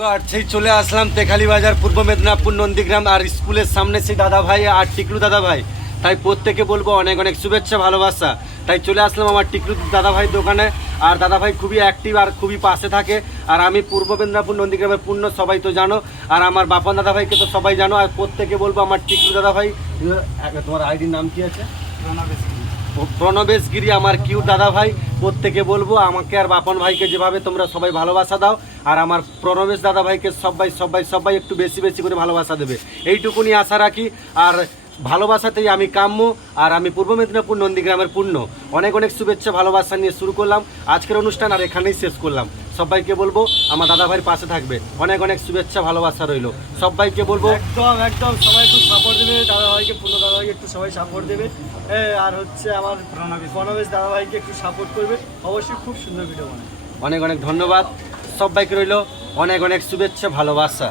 তো আর সেই চলে আসলাম তেখালি বাজার পূর্ব মেদিনীপুর নন্দীগ্রাম আর স্কুলের সামনে সেই দাদা ভাই আর টিকলু দাদা ভাই। তাই প্রত্যেকে বলবো অনেক অনেক শুভেচ্ছা ভালোবাসা। তাই চলে আসলাম আমার টিকলু দাদা ভাই দোকানে। আর দাদা ভাই খুবই অ্যাক্টিভ আর খুবই পাশে থাকে। আর আমি পূর্ব মেদিনীপুর নন্দীগ্রামের পূর্ণ সবাই তো জানো, আর আমার বাপন দাদা ভাইকে তো সবাই জানো। আর প্রত্যেকে বলবো আমার টিকলু দাদা ভাই, তোমার আইডির নাম কি আছে? প্রণবেশ গিরি, আমার কিউট দাদা ভাই। প্রত্যেকে বলবো আমাকে আর বাপন ভাইকে যেভাবে তোমরা সবাই ভালোবাসা দাও, আর আমার প্রণবেশ দাদা ভাইকে সবাই সবাই সবাই একটু বেশি বেশি করে ভালোবাসা দেবে, এইটুকুনি আশা রাখি। আর ভালোবাসাতেই আমি কাম্য, আর আমি পূর্ব মেদিনীপুর নন্দীগ্রামের পূর্ণ। অনেক অনেক শুভেচ্ছা ভালোবাসা নিয়ে শুরু করলাম আজকের অনুষ্ঠান, আর এখানেই শেষ করলাম। সবাইকে বলবো আমার দাদা ভাইয়ের পাশে থাকবে, অনেক অনেক শুভেচ্ছা ভালোবাসা রইলো। সবাইকে বলবো একদম একদম সবাই একটু সাপোর্ট দেবে, দাদা ভাইকে পূর্ণ দাদা ভাইকে একটু সবাই সাপোর্ট দেবে। আর হচ্ছে আমার প্রণবেশ দাদা ভাইকে একটু সাপোর্ট করবে, অবশ্যই খুব সুন্দর ভিডিও বানাবে। অনেক অনেক ধন্যবাদ। সবাইকে রইলো অনেক অনেক শুভেচ্ছা ভালোবাসা।